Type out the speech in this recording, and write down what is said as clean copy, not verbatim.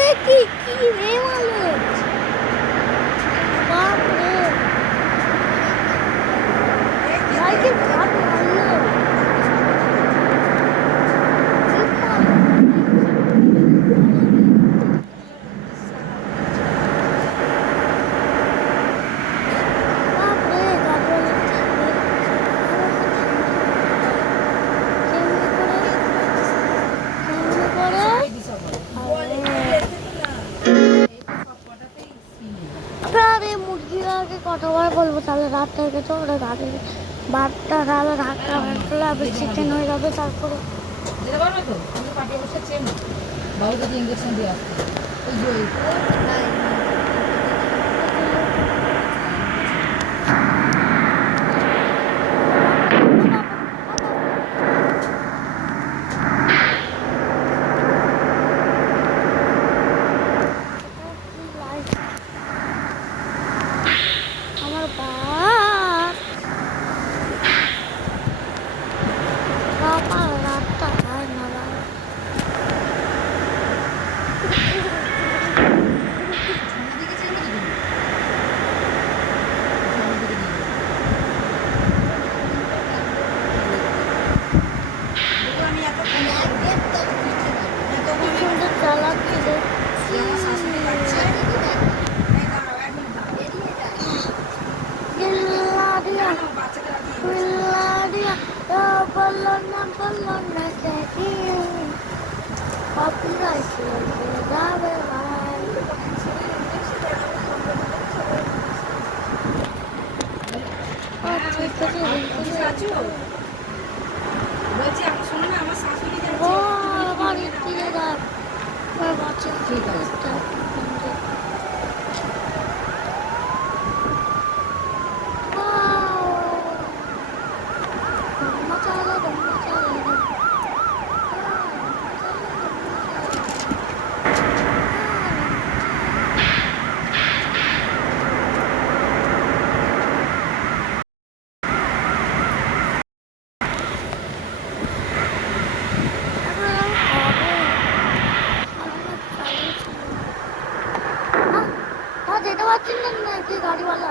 দেখি কি রে মালিক, বাপ রে ভাইকে ভাত মারলো। বাপ রে গাড়িওয়ালা কেমনে করে আরে মুরগিটাকে কতবার বলবো তাহলে রাত থেকে তো ওরা গাড়ি ভাতটা তাহলে ঢাকা রাখলে আবার চিকেন হয়ে যাবে। তারপরে যেতে পারবে তো আমি পাঠিয়ে বসে চেন বাবু যদি ইঞ্জেকশন দিয়ে আসতে ওই যে আমার বাপ বাবা রাতটা হয় না বাবা। কি সুন্দর চালাচ্ছি দেখছি। Pillaria, Pillaria, বললো না দেখি কপিরাইট যাবে ভাই। বাড়ির দিকে দেখ বাচ্চা ঠিক আছে। যেতে পারছেন না নাকি গাড়িওয়ালা?